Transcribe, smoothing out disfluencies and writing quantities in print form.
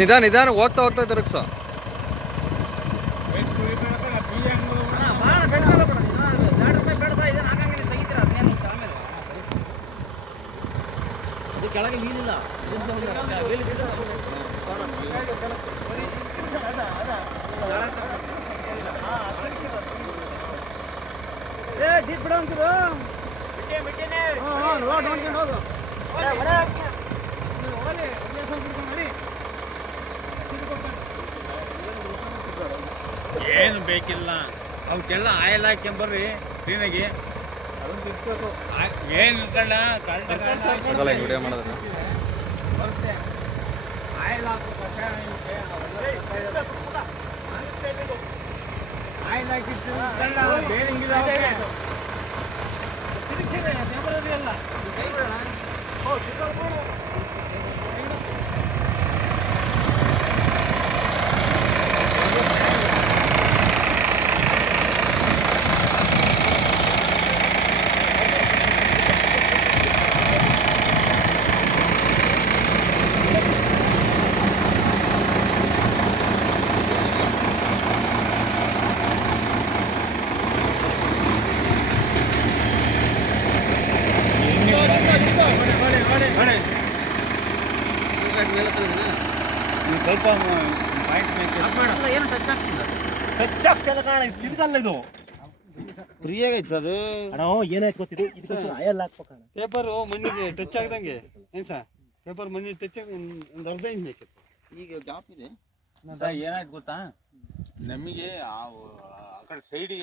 ನಿಧಾನ ನಿಧಾನ ಹೋಗ್ತಾ ಹೋಗ್ತಾ ತಿರುಗ್ಸ. ಕೆಳಗೆ ನೀರಿಲ್ಲ. ಜೀಪ್ ಬಿಡ ಅಂತಿರು. ಏನು ಬೇಕಿಲ್ಲ, ಅವಕ್ಕೆಲ್ಲ ಆಯಿಲ್ ಹಾಕ್ಯಂಬರ್ರಿ ಕ್ಲೀನಾಗಿ. ಏನು ಇಟ್ಕೊಂಡ ವಿಡಿಯೋ ಮಾಡಿದ್ರೆ ಬರುತ್ತೆ. ಆಯಿಲ್ ಹಾಕಿ ಆಯಿಲ್ ಹಾಕಿಟ್ಟು ಸ್ವಲ್ಪ ಟಚ್ ಆಗ್ತಿಲ್ಲ ಕಾಣ. ತಿರ್ಗಲ್ಲ ಇದು ಫ್ರೀ ಆಗೈತೆ ಅದು. ಅಣ್ಣ ಏನಾಯ್ತು ಗೊತ್ತಿದೆ, ಇದಕ್ಕೆ ಆಯಲ್ ಹಾಕ್ಬೇಕಣ್ಣ. ಪೇಪರು ಮಣ್ಣಿಗೆ ಟಚ್ ಆಗ್ದಂಗೆ ಏನು ಸರ್, ಪೇಪರ್ ಮಣ್ಣಿಗೆ ಟಚ್ ಆಗಿ ಒಂದು ಅರ್ಧ ಇಂಚ್ ಬೇಕಿತ್ತು. ಈಗ ಗ್ಯಾಪ್ ಇದೆ. ಏನಾಯ್ತು ಗೊತ್ತಾ, ನಮಗೆ ಆ ಕಡೆ ಸೈಡಿಗೆ